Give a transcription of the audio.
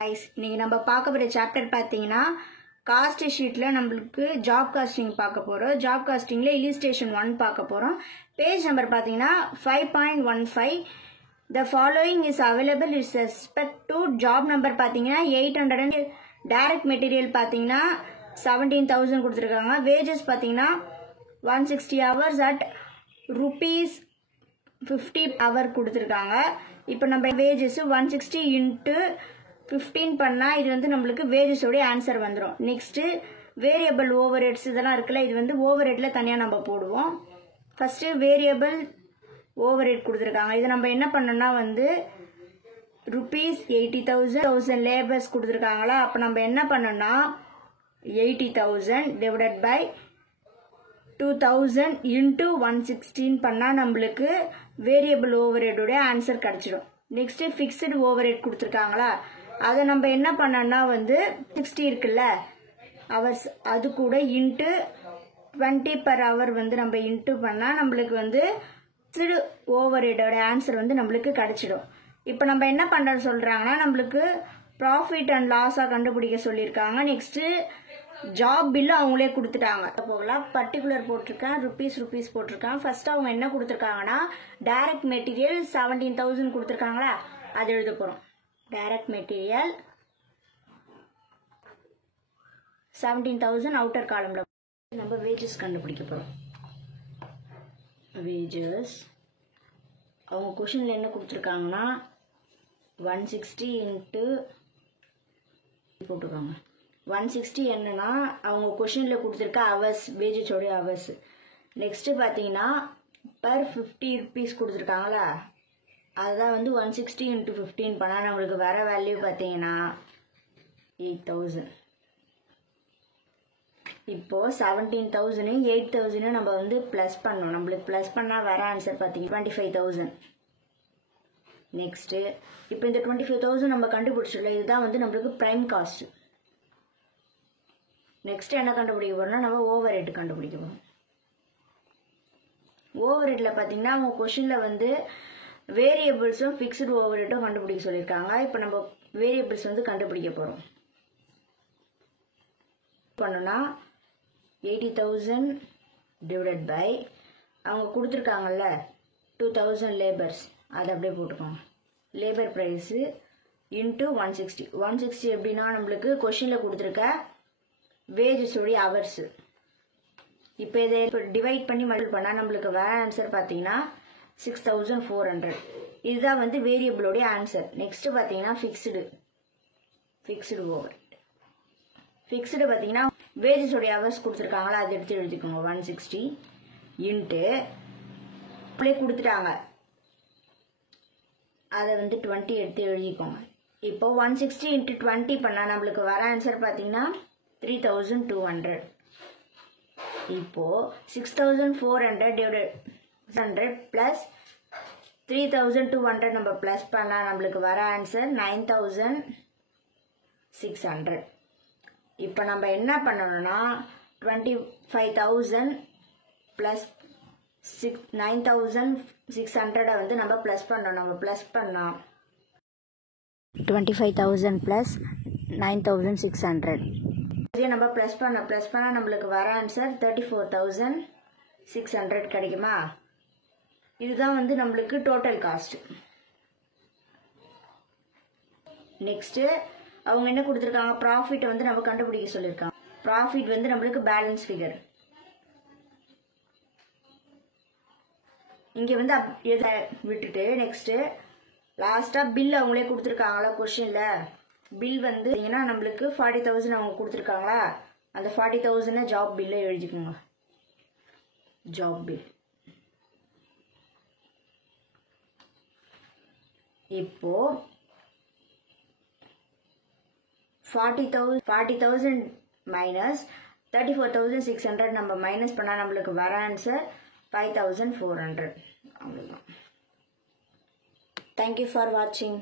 இன்னைக்கு நம்ம பார்க்க போகிற சாப்டர் பார்த்தீங்கன்னா காஸ்ட் ஷீட்டில் நம்மளுக்கு ஜாப் காஸ்டிங் பார்க்க போகிறோம். ஜாப் காஸ்டிங்கில் இல்லிஸ்ட்ரேஷன் 1 பார்க்க போகிறோம். பேஜ் நம்பர் பார்த்தீங்கன்னா 5.15. The following is available is respect to job number பார்த்தீங்கன்னா 800. டைரக்ட் மெட்டீரியல் பார்த்தீங்கன்னா 17,000 கொடுத்துருக்காங்க. வேஜஸ் பார்த்தீங்கன்னா 160 hours at ₹50 ஹவர் கொடுத்துருக்காங்க. இப்போ நம்ம வேஜஸ் 160 into 15 பண்ணால் இது வந்து நம்மளுக்கு வேஜஸோடைய ஆன்சர் வந்துடும். நெக்ஸ்ட்டு வேரியபிள் ஓவர் ஹெட்ஸ் இதெல்லாம் இருக்குல்ல, இது வந்து ஓவர் ஹெட்டில் தனியாக நம்ம போடுவோம். ஃபஸ்ட்டு வேரியபிள் ஓவர் ஹெட் கொடுத்துருக்காங்க. இதை நம்ம என்ன பண்ணோம்னா வந்து ₹80,000 லேபர்ஸ் கொடுத்துருக்காங்களா, அப்போ நம்ம என்ன பண்ணோம்னா 80,000 டிவைடட் பை 2000 into 116 பண்ணால் நம்மளுக்கு வேரியபிள் ஓவர் ஹெட்டோடைய ஆன்சர் கிடச்சிடும். நெக்ஸ்ட்டு ஃபிக்ஸ்டு ஓவர் ஹெட் கொடுத்துருக்காங்களா, அதை நம்ம என்ன பண்ணோம்னா வந்து 60 இருக்குல்ல ஹவர்ஸ், அது கூட இன்ட்டு 20 per hour வந்து நம்ம இன்ட்டு பண்ணால் நம்மளுக்கு வந்து ஃபிக்ஸ்டு ஓவர் ஹெட்டோட ஆன்சர் வந்து நம்மளுக்கு கிடச்சிடும். இப்போ நம்ம என்ன பண்ணுறது சொல்கிறாங்கன்னா நம்மளுக்கு ப்ராஃபிட் அண்ட் லாஸாக கண்டுபிடிக்க சொல்லியிருக்காங்க. நெக்ஸ்ட்டு ஜாப் பில்லு அவங்களே கொடுத்துட்டாங்க. போகலாம் பர்டிகுலர் போட்டிருக்கேன், ருபீஸ் போட்டிருக்காங்க. ஃபர்ஸ்ட் அவங்க என்ன கொடுத்துருக்காங்கன்னா டைரக்ட் மெட்டீரியல் 17,000 கொடுத்துருக்காங்களா, அது எழுத போகிறோம். டைரக்ட் மெட்டீரியல் 17,000 அவுட்டர் காலம்ல நம்ம வேஜஸ் கண்டுபிடிக்க போகிறோம். வேஜஸ் அவங்க கொஷினில் என்ன கொடுத்துருக்காங்கன்னா 160 into போட்டுருக்காங்க. 160 என்னன்னா அவங்க கொஷினில் கொடுத்துருக்க ஹவர்ஸ், வேஜஸோடைய ஹவர்ஸ். நெக்ஸ்ட்டு பார்த்தீங்கன்னா per 50 rupees கொடுத்துருக்காங்களா, அதுதான் வந்து 160 into 15 பண்ணால் நம்மளுக்கு வர வேல்யூ பார்த்தீங்கன்னா 8,000. இப்போது 17,000 8,000 நம்ம வந்து ப்ளஸ் பண்ணோம். நம்மளுக்கு ப்ளஸ் பண்ணால் வர ஆன்சர் பார்த்தீங்கன்னா 25,000. நெக்ஸ்ட்டு இப்போ இந்த 25,000 நம்ம கண்டுபிடிச்சிடல, இதுதான் வந்து நம்மளுக்கு ப்ரைம் காஸ்ட். நெக்ஸ்ட் என்ன கண்டுபிடிக்க போறோம்னா நம்ம ஓவர் ஹெட் கண்டுபிடிக்க போறோம். ஓவர் ஹெட்ல பார்த்தீங்கன்னா அவங்க கொஷினில் வந்து வேரியபிள்ஸும் ஃபிக்ஸ்டு ஓவர் ஹெட்டும் கண்டுபிடிக்க சொல்லியிருக்காங்க. இப்போ நம்ம வேரியபிள்ஸ் வந்து கண்டுபிடிக்க போகிறோம். பண்ணோன்னா 80,000 டிவைடட் பை அவங்க கொடுத்துருக்காங்கல்ல 2000 லேபர்ஸ், அதை அப்படியே போட்டுக்கோங்க. லேபர் ப்ரைஸு இன்ட்டு 160 எப்படின்னா நம்மளுக்கு கொஷினில் கொடுத்துருக்க வேஜஸோடைய ஹவர்ஸு. இப்போ இதை இப்போ டிவைட் பண்ணி மல்டிபிள் பண்ணால் நம்மளுக்கு வர ஆன்சர் பார்த்தீங்கன்னா 6,400. இதுதான் வந்து வேரியபிளோடைய ஆன்சர். நெக்ஸ்ட்டு பார்த்தீங்கன்னா ஃபிக்ஸ்டு ஓவர் ஃபிக்ஸ்டு பார்த்தீங்கன்னா வேஜஸோடைய ஹவர்ஸ் கொடுத்துருக்காங்களா, அதை எடுத்து எழுதிக்கோங்க. 160 இன்ட்டு அப்படியே கொடுத்துட்டாங்க, அதை வந்து 20 எடுத்து எழுதிக்கோங்க. இப்போ 160 into 20 பண்ணால் நம்மளுக்கு வர ஆன்சர் பார்த்தீங்கன்னா 3,200. இப்போ 6,400 டிவைடட் 100 பிளஸ் 3,200 நம்ம பிளஸ் பண்ணால் நம்மளுக்கு வர ஆன்சர் 9,600. இப்போ நம்ம என்ன பண்ணணும்னா 25,000 பிளஸ் 9,600 வந்து நம்ம பிளஸ் பண்ணணும். நம்ம பிளஸ் பண்ணோம் 25,000 பிளஸ் 9,600 நம்ம பிளஸ் பண்ணால் நம்மளுக்கு வர ஆன்சர் 34,600 கிடைக்குமா. இதுதான் வந்து நம்மளுக்கு டோட்டல் காஸ்ட். நெக்ஸ்ட் அவங்க என்ன கொடுத்துருக்காங்க, ப்ராஃபிட் வந்து நம்ம கண்டுபிடிக்க சொல்லியிருக்காங்க. ப்ராஃபிட் வந்து நம்மளுக்கு பேலன்ஸ் ஃபிகர். இங்கே வந்து இதை விட்டுட்டு நெக்ஸ்ட்டு லாஸ்ட்டாக பில் அவங்களே கொடுத்துருக்காங்களா கொஷினில். பில் வந்து பார்த்தீங்கன்னா நம்மளுக்கு 40,000 அவங்க கொடுத்துருக்காங்களா, அந்த 40,000 ஜாப் பில்லை எழுதிக்கோங்க. ஜாப் பில் இப்போ 40,000 மைனஸ் 34,600 நம்ம மைனஸ் பண்ணால் நம்மளுக்கு வர ஆன்சர் 5,400. அவ்வளோதான். தேங்க்யூ ஃபார் வாட்சிங்.